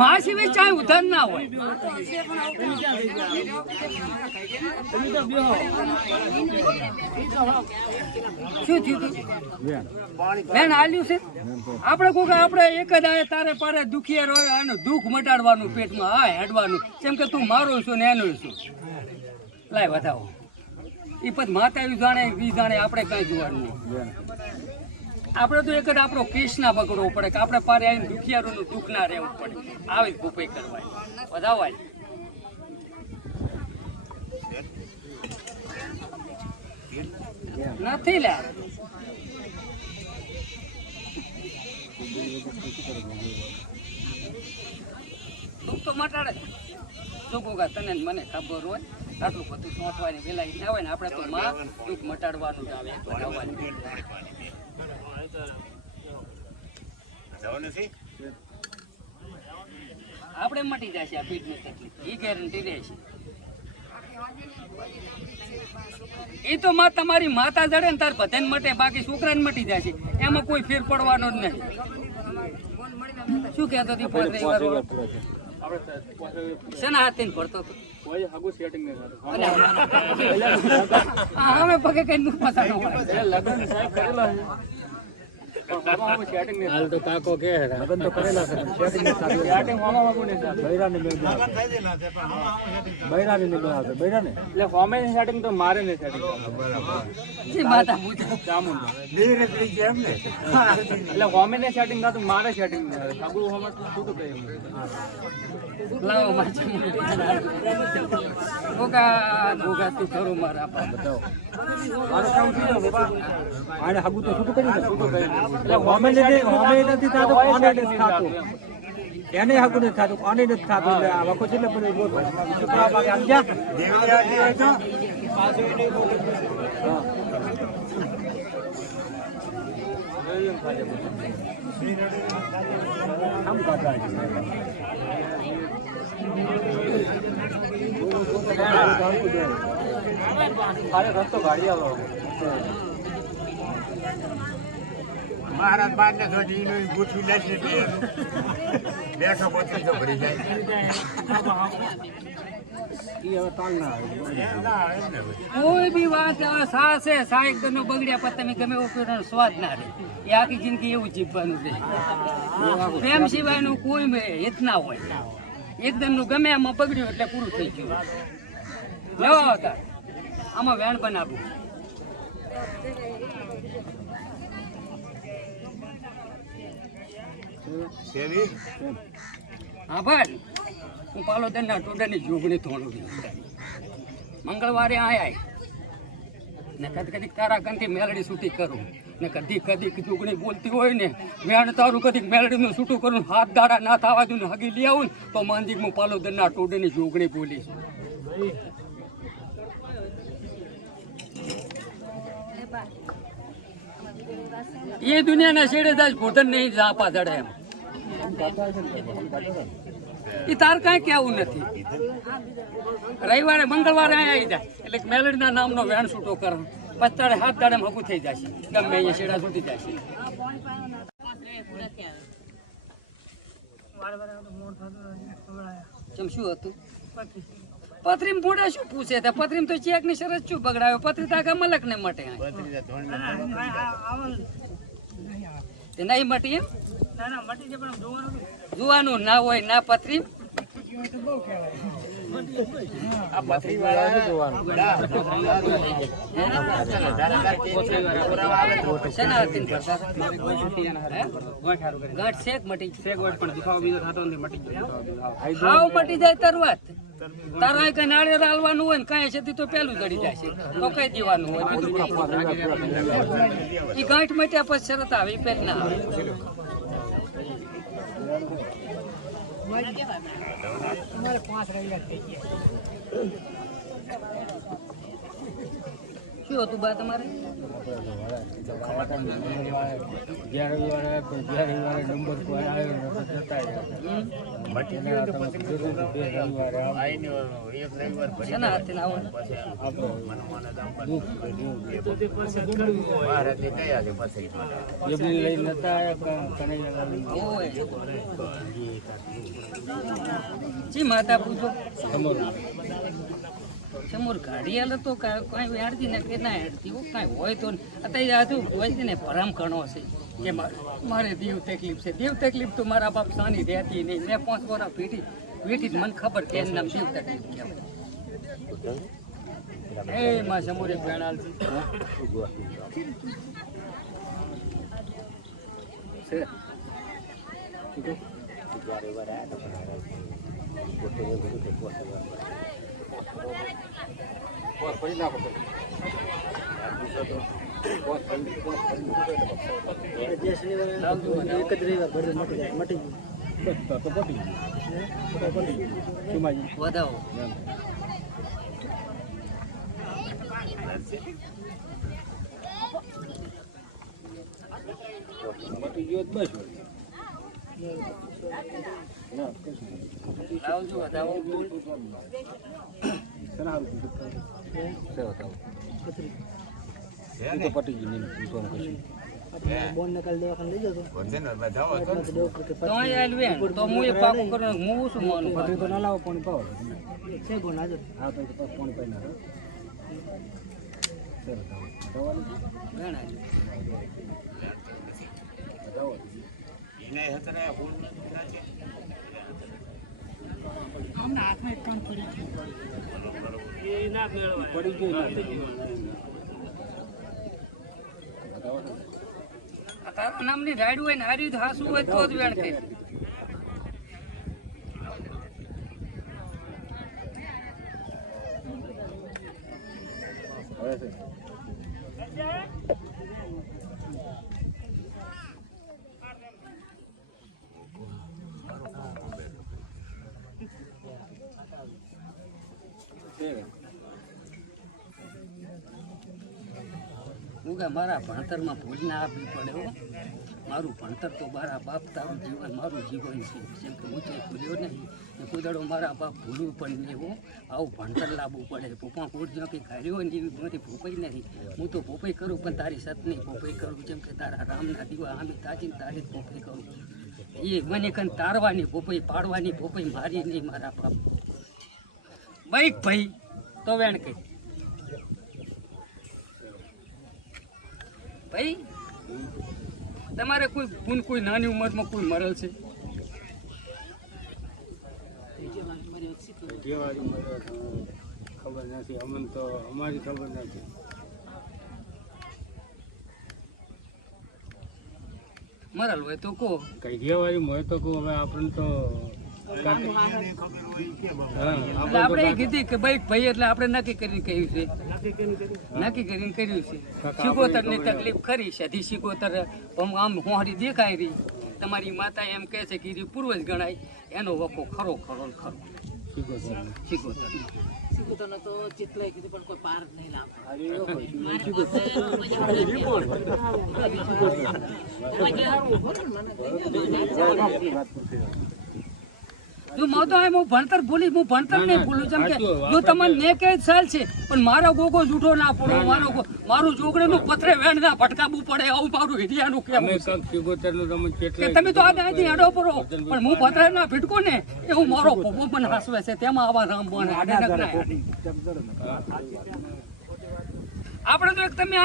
માં સિવાય ચાય ઉધાર ના હોય. શું થયું બેન આલ્યું છે આપણે કોઈ આપણે એક જ આવે તારે પારે દુખિયા રોય આનું દુઃખ મટાડવાનું પેટમાં હા હેડવાનું કેમ કે તું મારો છું ને એનો છું લાય વધાવો એ પછી માતા જાણે ઈ જાણે આપણે કઈ જોવાનું નહીં. આપણે તો એક જ આપણો કેસ ના બગડવો પડે કે આપણે પારે આવીને દુખિયારોનું દુઃખ ના રહેવું પડે આવી ભૂપાઈ કરવાય વધાવાય. નથી લે દુઃખ તો મટાડે શું કહું તને મને ખબર હોય આટલું બધું સોંટવાની વેલાઈ ના હોય ને આપણે તો માં દુઃખ મટાડવાનું જ આવે આપણે મટી જશે આ પીઠની તકલીફ એ ગેરંટી રહેશે. એ તો માં તમારી માતા જડે ને તાર બધાને મટે બાકી છોકરાને મટી જશે એમાં કોઈ ફેર પડવાનો જ નહીં. શું કહેતો હતી શેના હાથ થઈને ભરતો હતો અમે પગે કઈ નું પસાર હાલ તો કાકો કે લગન તો કરેલા છે સેટિંગ મામા બાબુ ને બૈરાની મેળા છે બૈરાને એટલે હોમે ની સેટિંગ તો મારે ને સેટિંગ જી માતા જામુન નીરે થઈ જેમ ને એટલે હોમે ને સેટિંગ ના તો મારે સેટિંગ સાબુ હોમે છૂટું કહે લાવો માચી ભોગા તું ખરું મારા આપા બતાવો મારું કામ કીધું આને હાગુ તો છૂટું કરી દે છૂટું કરી એટલે હોમે નથી થતું કોને નથી થતું એને હાગુ નથી થતું કોને નથી થતું એટલે આ વખો છે એટલે બધું બોલ છોકરા બાકી આમ જા દેવી આજી હોય તો પાછો નહીં બોલે આમ કાકા અરે રસ્તો ગાડી આવો મહારાજ બાદ ને થોડી ગોઠવી લેશે બેઠો પોતી તો ભરી જાય કોઈ બી વાત સા છે સા એકદમ બગડ્યા પર તમે ગમે એવો સ્વાદ ના રહે એ આખી જિંદગી એવું જીવવાનું છે. પ્રેમ સિવાયનું કોઈ હિત ના હોય એકદમ નું ગમે આમાં બગડ્યું એટલે પૂરું થઈ ગયું. લેવા હતા આમાં વેણ બનાવવું હા ભાઈ હું પાલોદર ના ટોડાની જોગણી થોડું મંગળવારે આયા ને કદી તારા કંથી મેલડી છૂટી કરું ને કદી જોગણી બોલતી હોય ને વેણ તારું કદી મેલડીનું છૂટું કરું હાથ દાડા ના થવા દઉં ને હગી લઈ આવું ને તો મંદિર હું પાલોદર ના ટોડાની જોગણી બોલીશ. એ દુનિયાના છેડે જાય ભોજન નહીં જાપા જડે એમ એ તાર કઈ કેવું નથી. રવિવારે મંગળવારે આવી જાય એટલે મેલડીના નામનો વેણ છૂટો કરો પછી તારે હાથ દાડે હગું થઈ જશે ગમે અહીંયા છેડા છૂટી જશે. કેમ શું હતું પથરીમ ફોડા શું પૂછે છે પથરીમ તો ચેક ની શરત શું બગડાવ્યો પથરી તાકા મલક ને મટે નહીં મટી એમ જોવાનું ના હોય ના પથરી મટી જાય તરત તારા કઈ નાળે હાલવાનું હોય ને કઈ છે તો પેલું ચડી જાય છે તો કઈ દેવાનું હોય એ ગાંઠ મટ્યા પછી શરત આવે એ પેલી ના આવે. શું હતું બા તમારે? શેના હાથે લાવો? જી માતા પૂછો સમોર ગાડી હાલે તો કાંઈ હેડતી ને કે ના હેડતી કાંઈ હોય તો અત્યારે આ શું હોય છે ને ભરમ ઘણો છે કે મારે દેવ તકલીફ છે. દેવ તકલીફ તો મારા બાપ સાની રહેતી નહીં. મેં 5 વર્ષ વેઠી મને ખબર કે એનું નામ દેવ તકલીફ કહેવાય. એ માં સમોરે ભેણાલ છે તારા નામની રાઈડ હોય ને હારી હાસુ હોય તો જ વેણ કે મારા ભણતરમાં ભૂલ ના આપવી પડે હો. મારું ભણતર તો મારા બાપ તારું જીવન મારું જીવન છે. જેમ કે ઊંચે ભૂલ્યો નહીં એ કુદાડો મારા બાપ ભૂલવું પણ નહીં હો. આવું ભણતર લાવવું પડે. પપ્પા પૂરજો કે કાર્યો ને એવી મારી ભોપાઈ નહીં. હું તો ભોપાઈ કરું પણ તારી સતની ભોપાઈ કરું. જેમ કે તારા રામના દીવા આમી તાજી તારી જ ભોપાઈ કરું. એ મને કન તારવાની ભોપાઈ પાડવાની ભોપાઈ મારી નહીં મારા બાપ. બાઈક ભાઈ તો વેણ કઈ ભાઈ તમારે કોઈ નાની ઉંમરમાં કોઈ મરેલ છે? ખબર નથી અમને તો અમારી ખબર નથી. મરેલ હોય તો કહો. કઈ દેવાળી હોય તો કહો. હવે આપણને તો આપણે કીધી કે ભાઈ એટલે આપણે નક્કી કરીને કહ્યું છે. નક્કી કરીને કર્યું છે. સિકોતર ની તકલીફ ખરી છે. હજી સિકોતર આમ હોહરી દેખાય રહી. તમારી માતા એમ કહે છે કે પૂર્વજ ગણાય. એનો વખો ખરો ખરો ખરો સિકોતર તો ચિત્તલાય કીધું પણ કોઈ પાર નહીં જો હું ભણતર ભૂલી હું ભણતર નહીં ભૂલું. જેમ કે જો તમને ને કે સાલ છે પણ મારો ગોગો જૂઠો ના પડો. મારું જોગડેનું પથરે વેણ ના ભટકાવવું પડે. આવું મારું હિડિયાનું કેવું છે. તમે તો આથી અડો પડો પણ હું પથરે ના ભીટકો ને એવું મારો પપ્પો પણ હાસવે છે. તેમાં આવા રામ બને આપણે તો તમે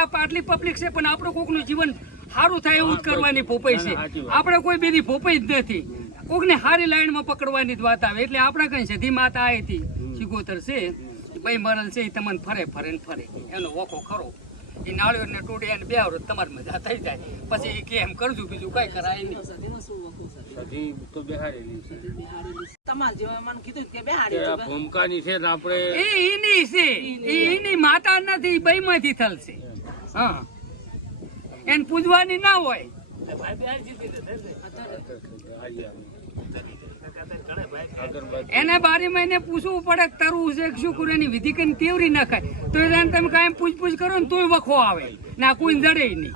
આટલી પબ્લિક છે પણ આપણું કોકનું જીવન સારું થાય એવું જ કરવાની ભોપાઈ છે. આપણે કોઈ બીજી ભોપાઈ જ નથી. કોકને હારી લાઈનમાં પકડવાની જ વાત આવે. એટલે આપણે કઈ સીધી માતા આવી હતી સિકોતર છે ભાઈ મરલ છે. એ તમને ફરે ને ફરે એનો વખો ખરો. એ નાળિયો ને ટોડિયા ને બે આવડત તમારી મજા થઈ જાય. પછી એ કેમ કરજો બીજું કઈ કરાય નહીં. એની માતા નથી બે માંથી થલશે. હા એને પૂજવાની ના હોય. એને બારીમાં એને પૂછવું પડે કે તરવું છે કે શું કરું, એની વિધિ કરીને તેવરી નખાય તો એને તમે કાયમ પૂછપૂછ કરો ને તોય વખો આવે ના કોઈ જડે નહીં.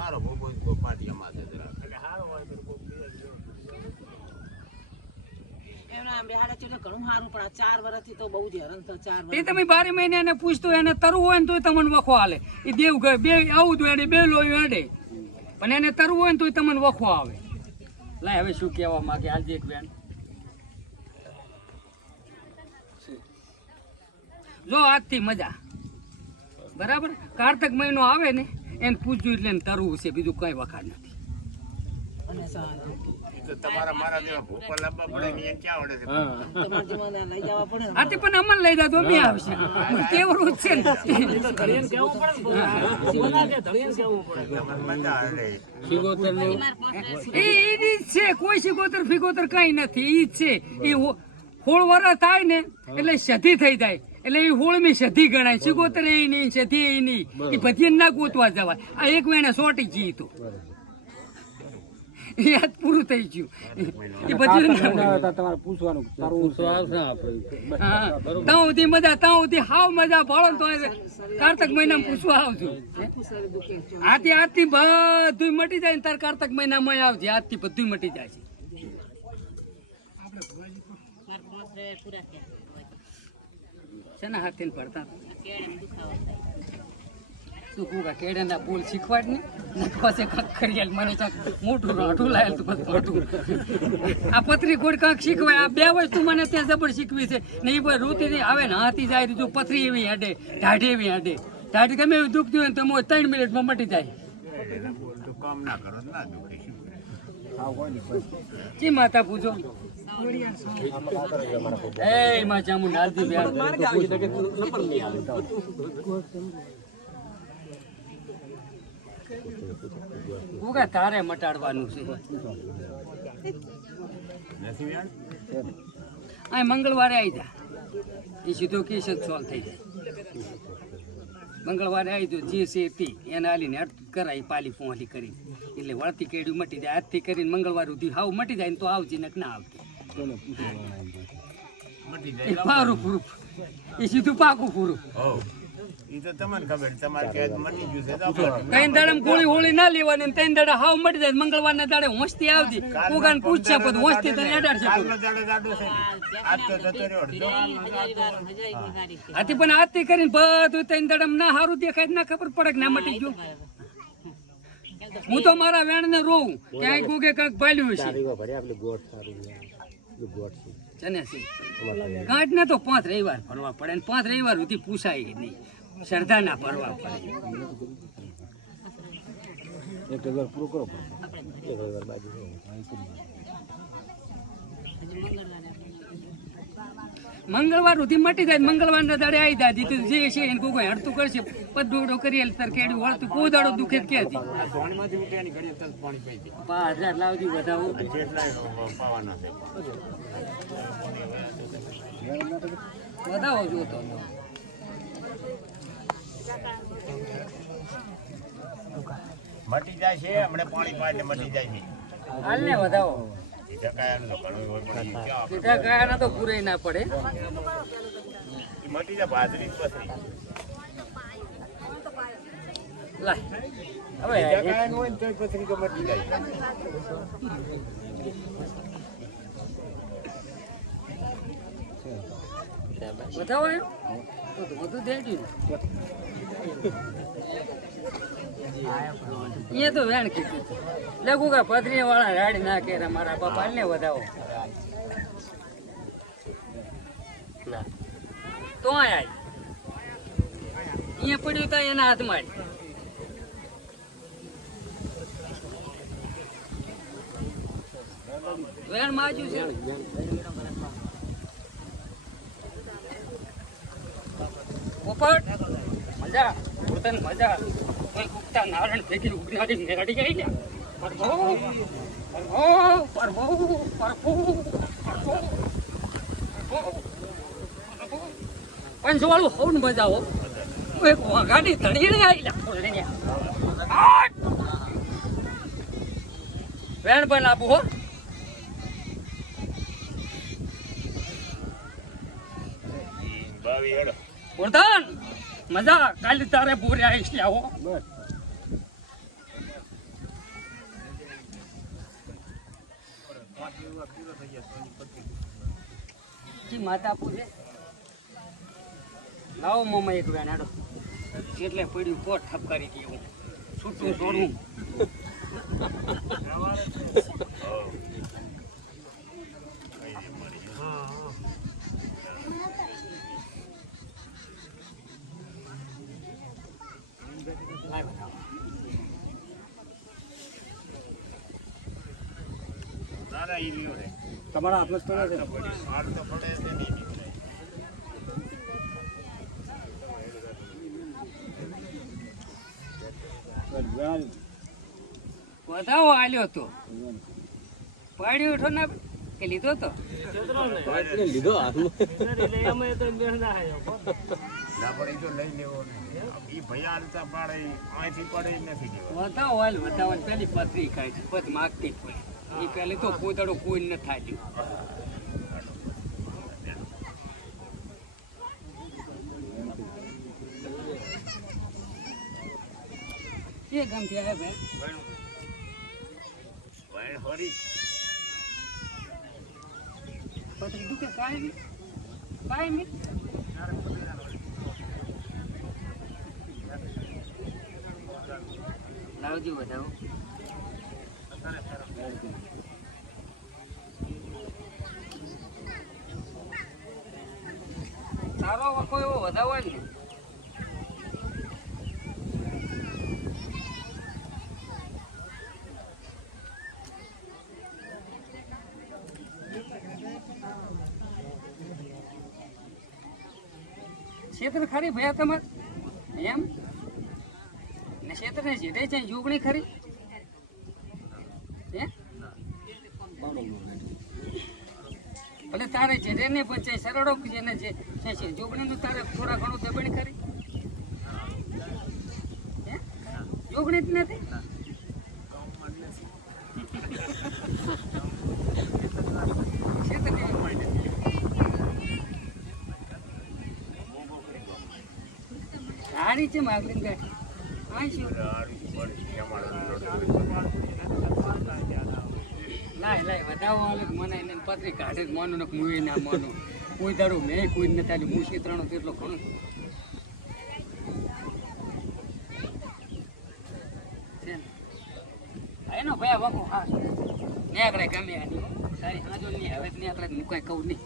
એ તમે 12 મહિને એને પૂછતો એને તરવું હોય ને તોય તમને વખો હાલે. એ દેવ બે આવું તો એને બે લોહી અડે પણ એને તરવું હોય ને તોય તમને વખો આવે. લાય હવે શું કહેવા માંગે આજે એક બેન જો આજથી મજા બરાબર. કારતક મહિનો આવે ને એને પૂછજો એટલે એને તરવું છે, બીજું કઈ વખાણ નથી. આથી પણ અમન લઈ જાતો અમે આવશે કેવરું જ છે ને એ છે. કોઈ શિકોતર ફિકોતર કઈ નથી. ઈ જ છે એ હોળ વરસ થાય ને એટલે સધી થઈ જાય એટલે એ હોળમી સધી ગણાય. શિકોતર એ નહીં, સધી એ નહીં, એ બધી ના ગોતવા જવાય. આ એક વેણે સોટી જી તો યાદ પૂરું થઈ ગયું. એ બધું તમારે પૂછવાનું ત્યાં સુધી મજા, ત્યાં સુધી હાવ મજા ભાળો તો કારતક મહિનામાં પૂછવા આવજો. આથી આજથી બધું મટી જાય ને તાર કારતક મહિનામાં આવજે. આજથી બધું મટી જાય છે. શેના હાથે પડતા શું કહું કેડેના બોલ શીખવાડ ને પછી ખખરિયાલ મને મોટું રાઠું લાયેલ તું બધું આ પથરી ગોળ કાંક શીખવાય. આ બે વસ્તુ મને ત્યાં જબર શીખવી છે ને એ રોતી આવે ને હાથી જાય દીધું પથરી એવી હાડે ઢાઢી એવી હાડે ઢાઢી ગમે એવું દુઃખ થયું ને તો 3 મિનિટમાં મટી જાય. જી માતા પૂછો એ માં ચામુંડ હાલતી ઉગા તારે મટાડવાનું છે. આ મંગળવારે આવી જા એ સીધો કેસ જ સોલ્વ થઈ જાય. મંગળવારે આવી જો જે છે તે એને હાલીને અડતું કરાય પાલી પહોંચી કરી એટલે વળતી કેડી મટી જાય. આજથી કરીને મંગળવાર સુધી હાવ મટી જાય ને તો આવજે ને ના આવતી પારું પૂરું એ સીધું પાકું પૂરું. ગોળી હોળી ના લેવાની 3 દાડા હાવ મટી જાય. મંગળવાર ના દાડે હોંશતી આવતી કોગાને પૂછશે બધું હોંશતી તને અડાડશે. આથી પણ આજથી કરીને બધું 3 દાડા ના સારું દેખાય ના ખબર પડે કે ના મટી ગયું. હું તો મારા વેણ ને રોવું ક્યાંય કોકે કાંક ભાલ્યું છે. કાંઠ ને તો 5 રવિવાર ફરવા પડે ને 5 રવિવાર સુધી પૂછાય નહીં. શ્રદ્ધા ના ફરવા પડે. મંગળવાર સુધી મટી જાય. મંગળવાર ના દાડે આવી જાય દીધું જે છે એને કોઈ હડતું કરશે પદડો કરી તાર કેડું વળતું કોઈ દાડો દુખે ક્યાંથી 5000 લાવજી વધાવો વધાવો જોતો મટી જાય છે હમણે પાણી પાડીને મટી જાય છે. હાલ ને વધાવો કાયા તો પૂરે ના પડે મટી જાય બાજરી પથરી લાય હવે હોય તો પથરી તો મટી જાય. વધાવો તો બધું દેજો એ તો વેણ કીધું લગુ કા પથરી વાળા રાડી ના કે મારા બાપા ને વધાવો તો અહીંયા પડ્યું તા એના હાથમાં વેણ માજુ છે. પોપટ મજા પોતાને મજા કોઈ ઉગતા નારાયણ ભેગી ઉગડી મેળડી ગઈ ને પરભો પરભો પરભો પરભો પંચવાળું હોવ ને મજા હો એક વાઘાડી ધણી ને આવી વેણ પણ આપું હો આવી હેડો. વર્ધન મજા કાલે તારે પૂરે આવીશ ને આવો બસ જી માતા પૂજે લાવો મમ્મા એક વેણ હાડો એટલે પડ્યું પોટ ઠપકારી ગયું છૂટું છોડવું લાય બતાવો. ના ના ઈ લ્યો રે. તમારા હાથમાં જ પડે છે હાર તો પડે છે નહીં નીકળે. બસ, જાલ. વધાવો આલ્યો તો પાડ્યો ઉઠો ને કે લીધો તો લીધો હાથમાં ના પડે તો લઈ લેવો ને. ઈ ભૈયા હાલતા પાડે અહીંથી પડે ઈ નથી દેવા. વધાવો હાલ વધાવો પેલી પથરી ખાય છે પદ માગતી જ પડે એ પેલી તો પોતાડો કોઈ ન થાય એ ગમતી આવે ભાઈ વૈણ હોરી. પથરી દુખે કાંઈ નહીં લાવજો વધાવો સારો વખો એવો વધાવો ને ક્ષેત્ર ખરી ભૈયા તમારે એમ ને ક્ષેત્ર ને જેટે છે યુગણી ખરી હે ભલે તારે જેટે ને પણ સરળો જેને જે છે જોગણીનું તારે થોડા ઘણું દબણ ખરી હે જોગણી જ નથી ક્ષેત્ર જેવી પણ નથી સારી છે માગણી ગાંઠી હા શું લાય લાય વધાવો આવે મને એને પત્રી કાઢે જ માનું ને હું ના માનું કોઈ દાડો મેં કોઈ નથી આલ્યું હું ક્ષેત્રનો તેટલો ઘણો છે ને એનો ભાઈ વખો હા ને આપણે ગમે આની તારી હાજો નહીં હવે જ નહીં આપણે હું કાંઈ કહું નહીં